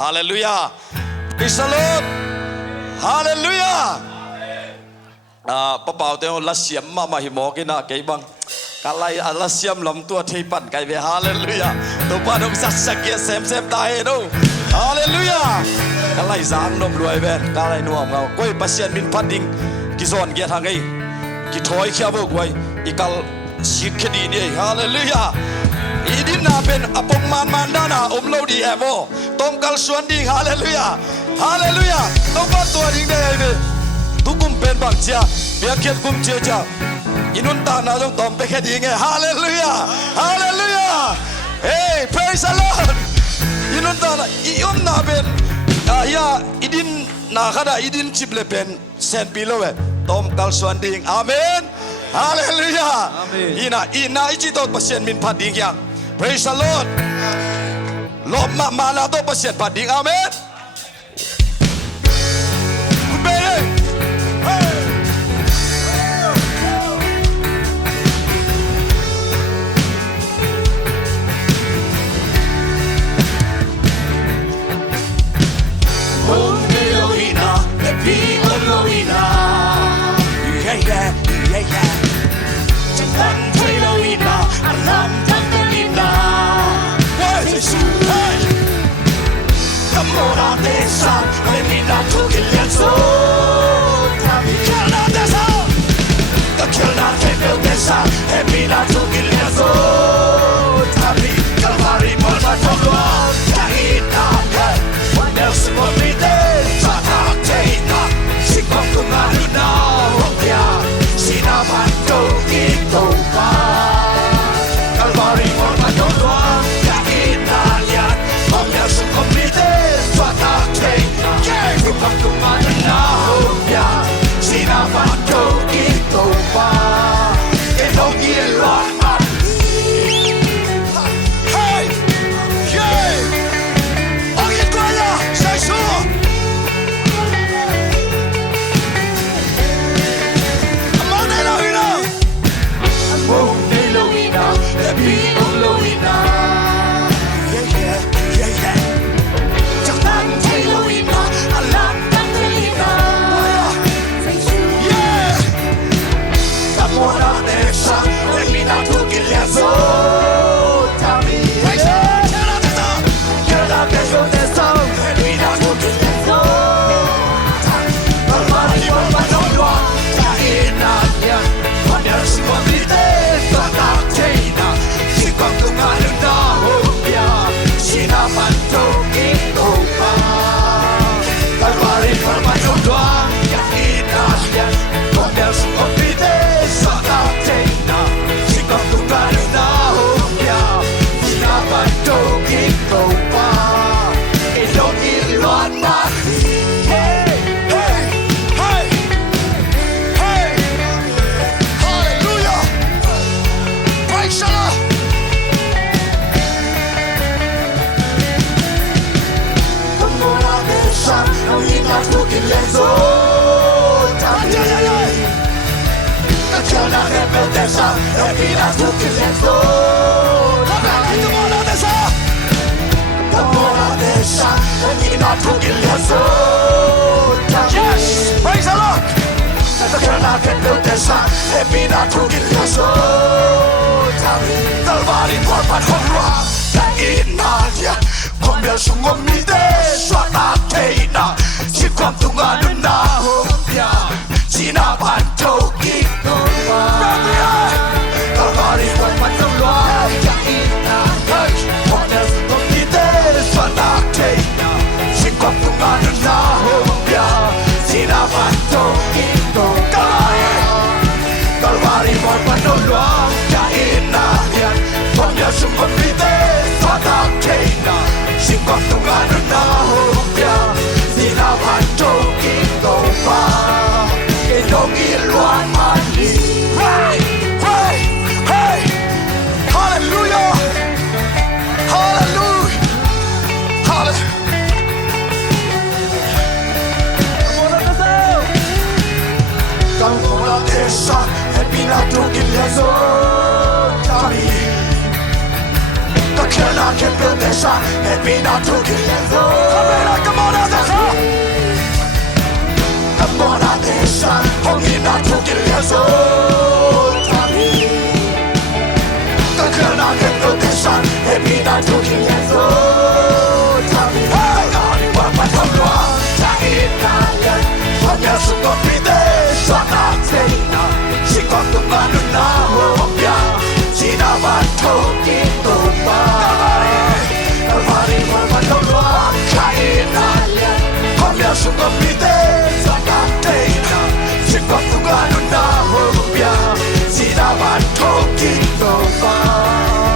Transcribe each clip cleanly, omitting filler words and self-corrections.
Hallelujah. Praise the Lord. Hallelujah. Papa teo lasiam mama himogina kaibang kalai lasiam lam tua thipan kai ve hallelujah. To padong sasakya sem tahe no. Hallelujah. Kalai zang nom luai ven kalai nuam ngau koi pasien min pading kizon kia thangai ki thoi khia bo koi ikal sikhedi ni hallelujah. Idin na ben apong man dana omlo di emo tongkal suan ding hallelujah. Hallelujah. Tongkal tua ding de tukum pen bang chia bia kiat kum chia cha inun ta na jong tom pe khe ding hallelujah. Hallelujah. Hey, praise the Lord. Inun ta na iom na ben ya idin na khada idin chiple pen sen pilowe tom kal suan ding amen. Hallelujah. Amen. Ina ichi to pasien min phat ding yang praise the Lord. Lom ma na to pasien phat ding amen. Yes, praise the Lord. Kalvari korban horwa inalia kombia sungomide swata teina sikwam tunganuna hombia sina banto kikoma Kalvari korban horwa inalia kombia sungomide swata teina sikwam tunganuna hombia sina banto kikoma Kalvari korban horwa inalia kombia sungomide swata teina sikwam tunganuna hombia sina banto kikoma Don't get lost, money. Hey, hey, hey, hallelujah, hallelujah, hallelujah. Come on, this happy not to kill your soul, Tommy. The killer can build this happy not to kill your soul. số thang hi ta khơi nào hết tôi thế san hết bị đã thuộc hình nhẹ số thang hi ta đi qua mặt thầm loa ta ít ta nhận không nhớ sự có bị thế xóa ta thế nào chỉ có tụi bạn đừng nào hôm ya chỉ đã bắt thâu kỹ tụi bạn ta đi qua mặt thầm loa ta ít ta nhận không nhớ sự có bị thế xóa ta thế nào chỉ có tụi bạn đừng nào hôm ya chỉ đã bắt thâu kỹ tụi bạn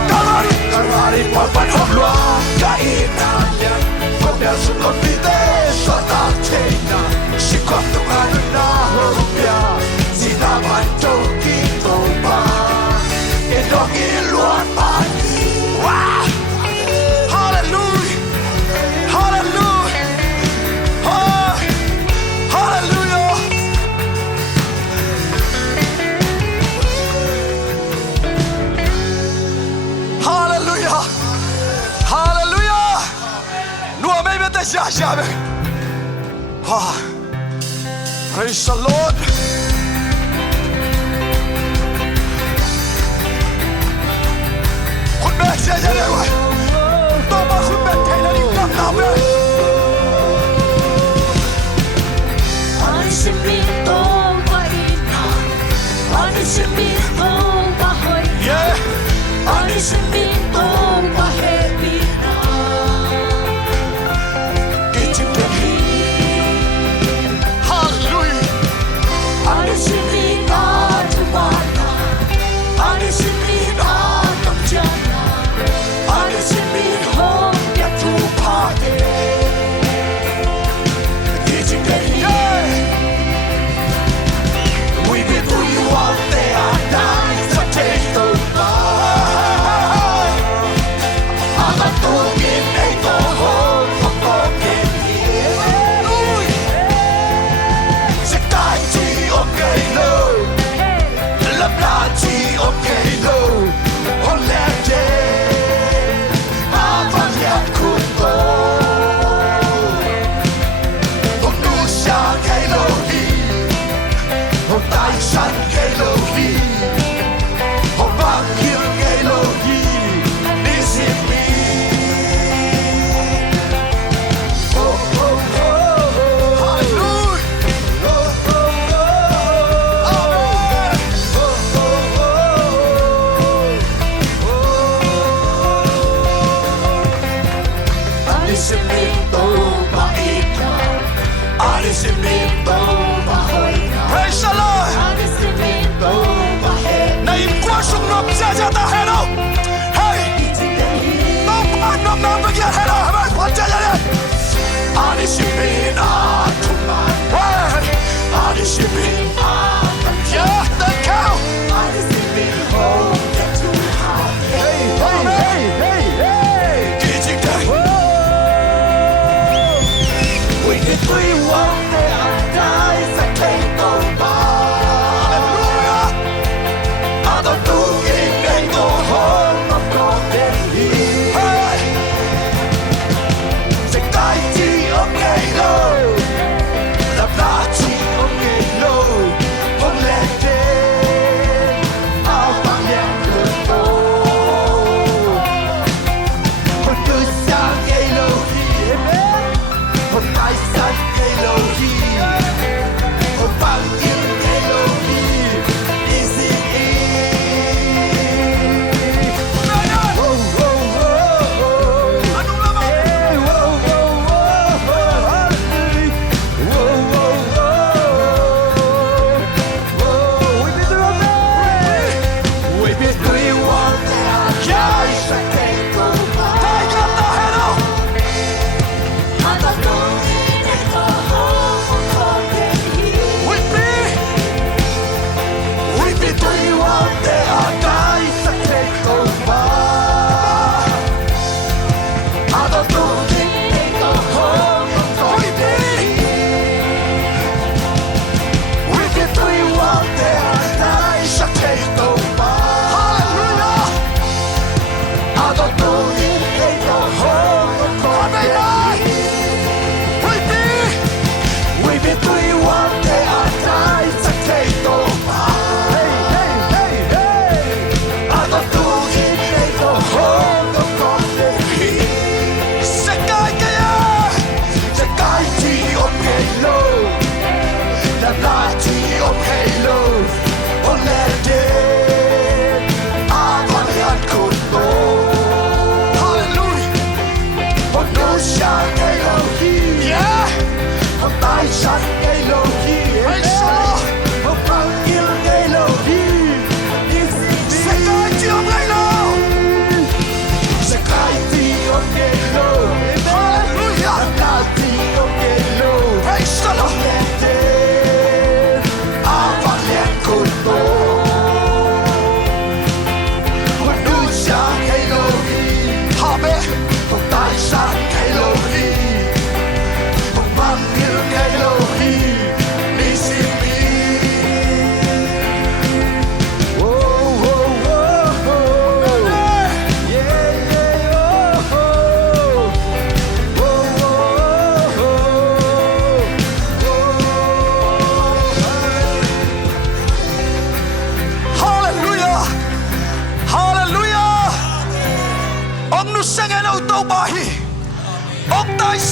ta đi qua mặt thầm loa ta ít ta nhận không nhớ sự có bị thế xóa ta thế nào chỉ có tụi bạn đừng nào hôm ya chỉ đã bắt thâu kỹ tụi bạn cái đó kia luôn bạn wow hallelujah hallelujah oh hallelujah hallelujah hallelujah nua mai biết ta xa vậy praise the Lordคุณแม่เสียใจเลยว่ะต่อมาคุณแม่ใครแล้วนี่กลับตามเลย爱是命中的一场，爱是命中的回忆，爱是命中的黑笔啊，给今天你哈利路亚爱是命啊主啊，爱是命啊当家啊，爱是命红也不怕的，给今天你 We will do you all day and night so take the fight I'm a doing a go home I'm broken here Sẽ cái chi okay no Lấp lá chi okay no Hôn lẹ chê Mà nhạt khuôn tô Hôn nu xa cây lô hi Hôn tai săn cây lô hi Hôn vang hiên cây lô hi Đi xin mi Oh oh oh Hallelujah Oh oh oh Amen Oh oh oh爱是命中的一场， I is in me 中的回忆， Praise the Lord 爱是命中的黑笔。 Na im qua sung nộp ra ta hết đâu Hey Tao bắt nộp nộp với kia hết đâu Hãy bắt bắt ra đi I is in me na thùng man Hey I is in me Yeah, thank you Hey, hey, hey, hey, hey Kỳ chính đây We need to one day and die Sẽ thấy tôi ba Hallelujah I don't do it and go home I'm broken here Sẽ cái chi ôm ngày lâu Lặp lá chi ôm ngày lâu Hôm lẽ đêm Áo vàng nhạc lửa tô Hôm tư sáng ngày lâu hi Hôm mai sáng ngày lâu hi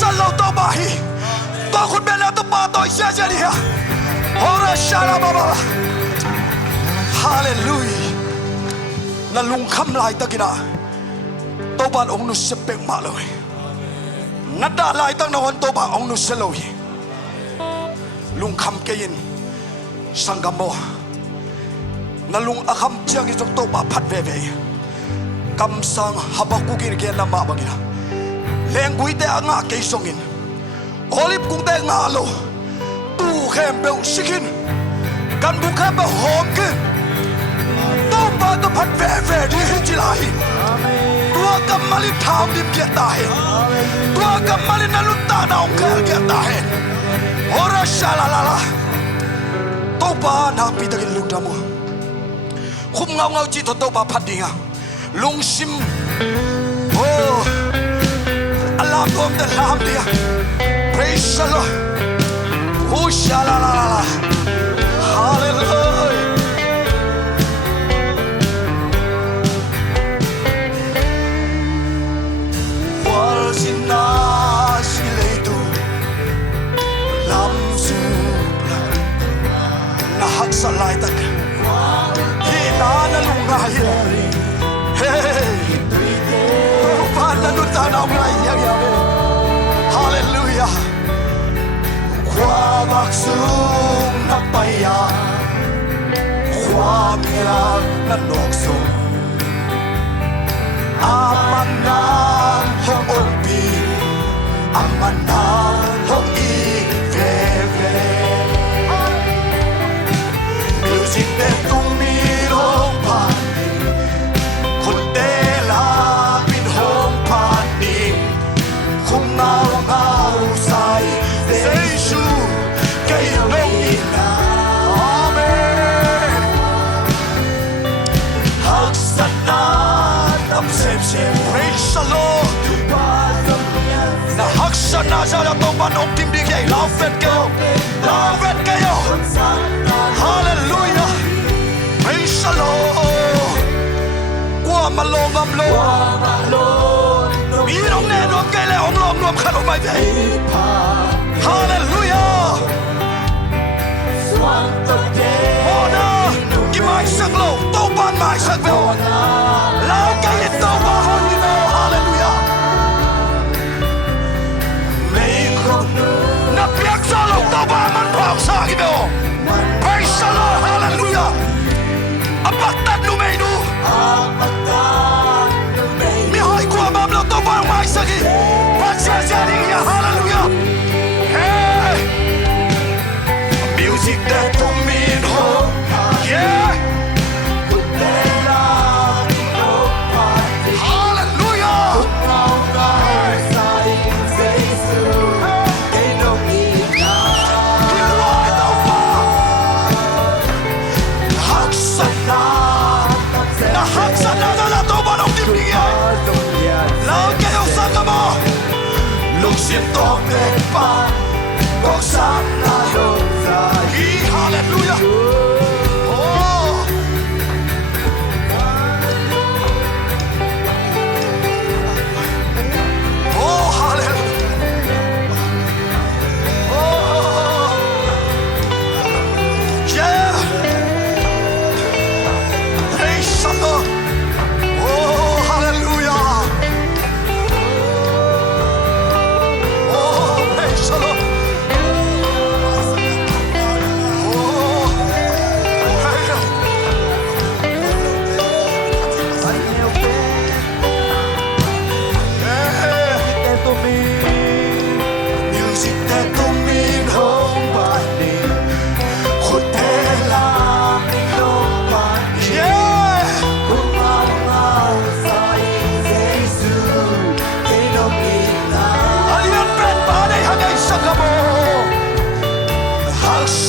sân lâu tao bà hi tao khôn bên nào tao bà tôi xe xe đi ha ora shala baba hallelujah na lung kham lai ta kina tao ban ông nu se pek ma loi na da lai tang na hon tao ba ông nu se loi lung kham ke yin sangamo na lung akham chiang i jok tao ba phat ve ve kam sang habakukir ke na ma bagina lengui te anga ke songin olip kung te nga lo tu khem be sikin kan bu khem be hom ke tao ba to phat ve ve di chi lai tua kam mali tham dim ke ta hai tua kam mali na lu ta na ong ke ta hai ora shala la la tao ba na pi ta kin lu ta mo khum ngau ngau chi tho tao ba phat dinga lung sim oh alam om the lam dia praise the Lord oh shala la la la hallelujah wal sinna sileitu lam su na hak salai tak hi na na lung na hi hallelujah kwa baksung na paya kwa mira na nokso amanam hong ompi amanam hong I veve music de tumirong pa praise the Lord na haksa na sa la tong panong tim di kay lavet kayo hallelujah praise the Lord qua malong am lo mi nong ne no kay le ong lom nom khan mai ve hallelujah ona ki mai sak lo to ban mai sak ve lao kay to ba hon ni hallelujah na piak sa lo to ba man phao sa ki do praise the Lord hallelujah apatat nu me nu mi hoi kwa mam lo to ba mai sa ki pa cha cha ni hallelujah hey music that to me ho yeah siento de pan, gozar la rosa y aleluya. Oh, oh, hallelujah. Oh, yeah. Praise the Lord. Oh, hallelujah.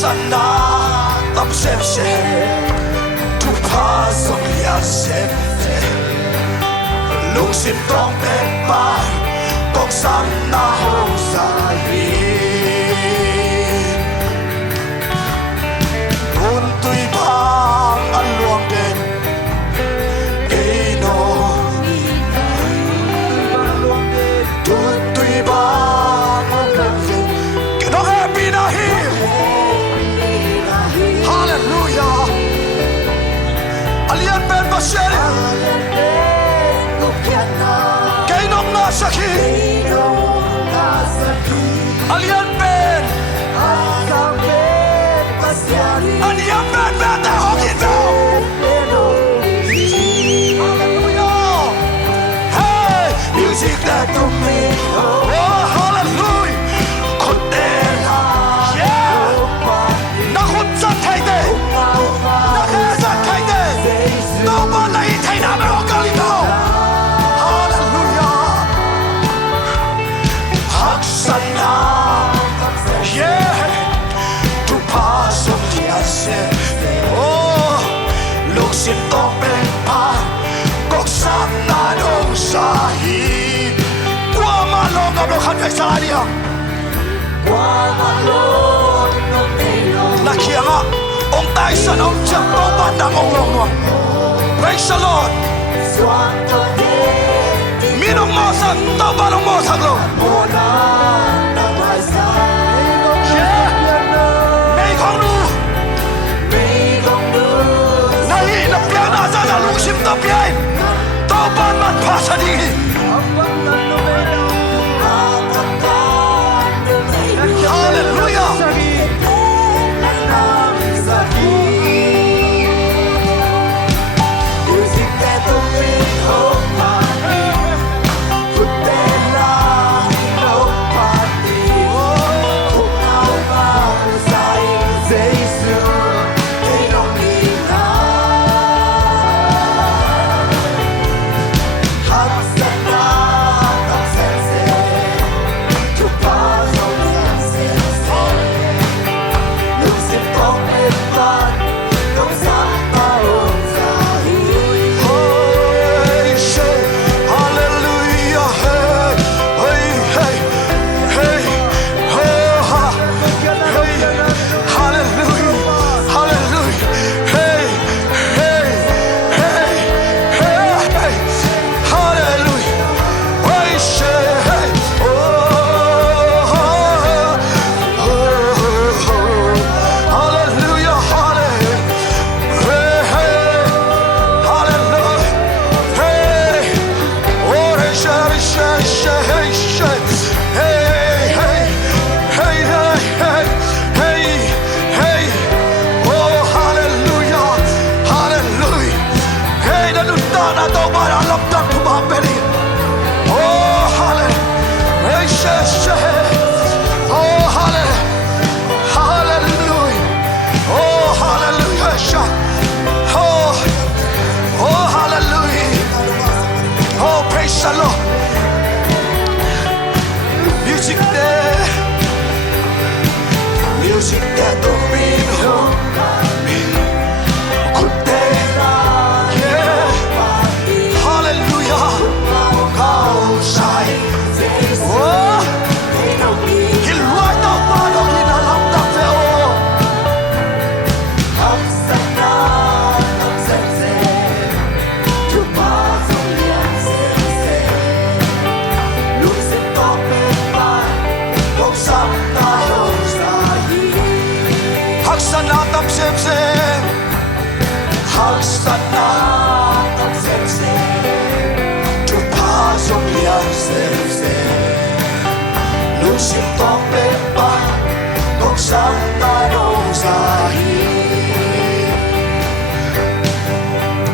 Sana tam sem tu pasong ya sem lung sim tong pe pa kong sam na ho sa ri un tui bang an luang den ke no tu tui bang Saki Alian Ben Alian Ben Bata Hokito Hallelujah Hey music that to me Oh hallelujah Kotela Yeah Nakhutsa Thaide Nakhutsa Thaide Nobody Thaina Merokalito Hallelujah Haksana Yeah To pass of the asset Oh Look sin tope pa Kok sam na dong sahi Kwa malong ablo khatwe salaria Nakianga Ong tai san ong chak Ong bandang ong long nuang Praise the Lord Minong mo san Tau balong mo san lo Yeah May kong nu Nahi na piang na sa sa lung sim ta piang Tau ban man pa sa di Hallelujah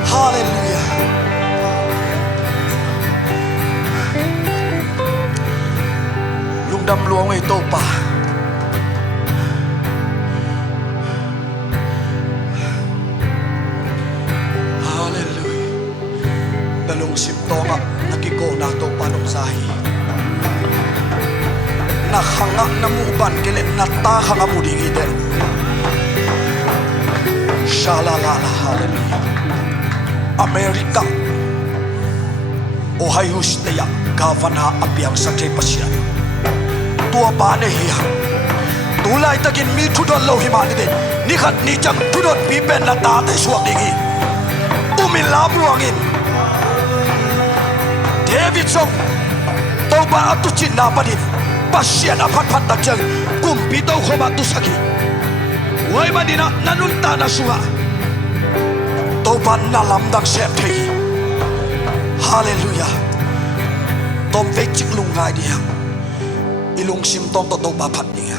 Hallelujah. Lung dam luang ay topa. Hallelujah. Dalong simtonga nakiko na topa nung sahi. Nakhanga namuban kile natahanga mudingide. Shalalala hallelujah. Amerika Ohio State Governor apiang sakay pasyan. Tua bane hiya. Tulay tagin mi tudon lo himani de. Nikat ni jang tudon pipen na tate suak digi. Umilabu angin. David song. Toba atu cina padit. Pasyan apat-pat tajang. Kumpi tau khoma tu saki. Wai madina nanunta na suha. Toba na lamdang sem tegi. Hallelujah. tom ve chik lung ngai dia ilung sim tom to to ba phat dia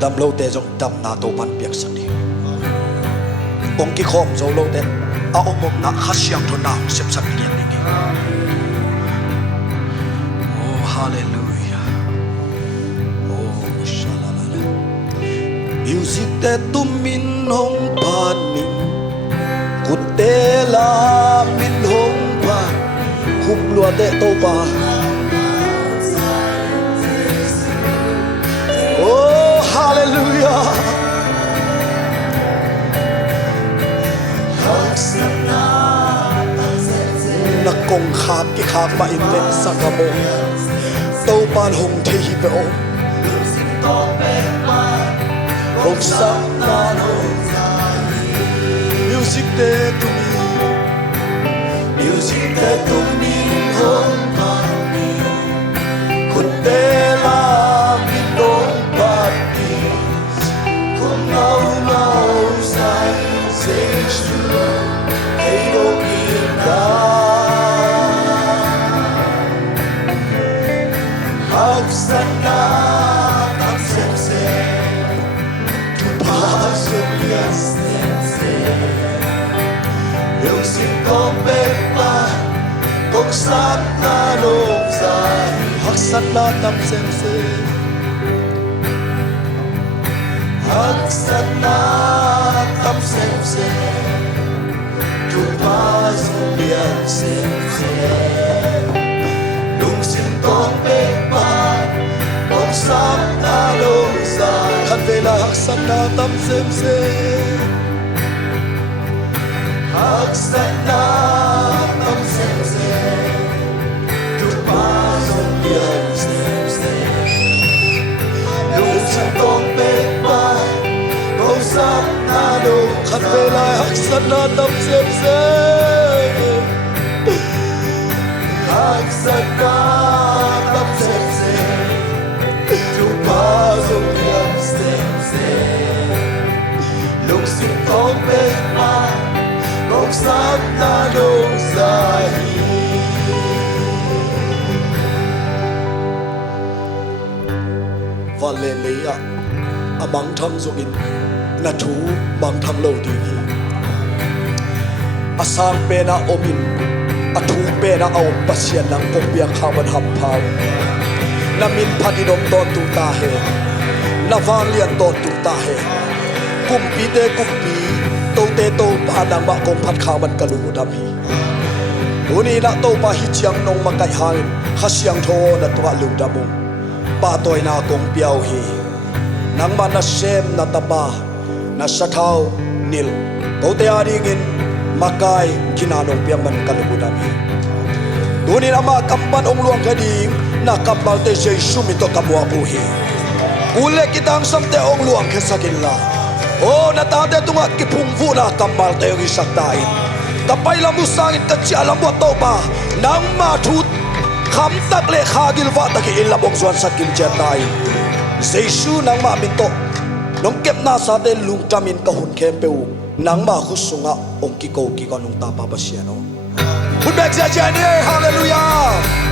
dam lo te jong dam na to pan piak sak ni ong ki khom zo lo te a om na khasyang to na sep sak ni ni oh hallelujah oh shalala music te tum min hong pan ni kutela min hong pa khum lua te to pa oh hallelujah na kong khap ki khap pa in te sakamo to pan hong the hi pe o hong sa na no music te tu mi music te tu mi hong pa mi kutela mi to pa ti kong nau nau sai say true hey do kita hab sana tam sem se tu pas yes yung sin ko pa kong sap na lok sai hak sana tam sem se hak sana tam sem se tu pas yes lung sin ko pa kong sap na lok sai khan vela hak sana tam sem se hak sana tam sem se tu pas yes lung sin ko pa kong sap na lok khan vela hak sana tam sem se hak sana tam sem se tu pas yes lung sin ko pa kong sap na lok sai Valelia amang tham zongin na thu bang tham lo di hi asang pe na omin athu pe na au pasian nang pok bia khawan hap phau na min phadi dom to tu ta he na wang lian to tu ta he kumpi te kumpi to te to pa nang ba kong phat khawan kalu dam hi uni na to pa hi chiang nong ma kai hain khasyang tho na to lu damung pa toy na kong piao hi nang ma na sem na tapa na sathau nil to te aringin makai kinanong piang man kalubudam hi tunin ama kampan ong luang kading na kampal te Jesus mito kamwa po hi ule kitang samte ong luang kesakin la o natate tungat kipungfu na kampal te yung isaktain tapay lamusangin katsi alam mo to pa nang matut kamtak le khagilwa taki ilabong zuan sa kimjetay Jesus nang maminto nong kep na sa te lung tamin kahun kempeu nang makusunga ong kiko nung tapa ba siya no Put back sa hallelujah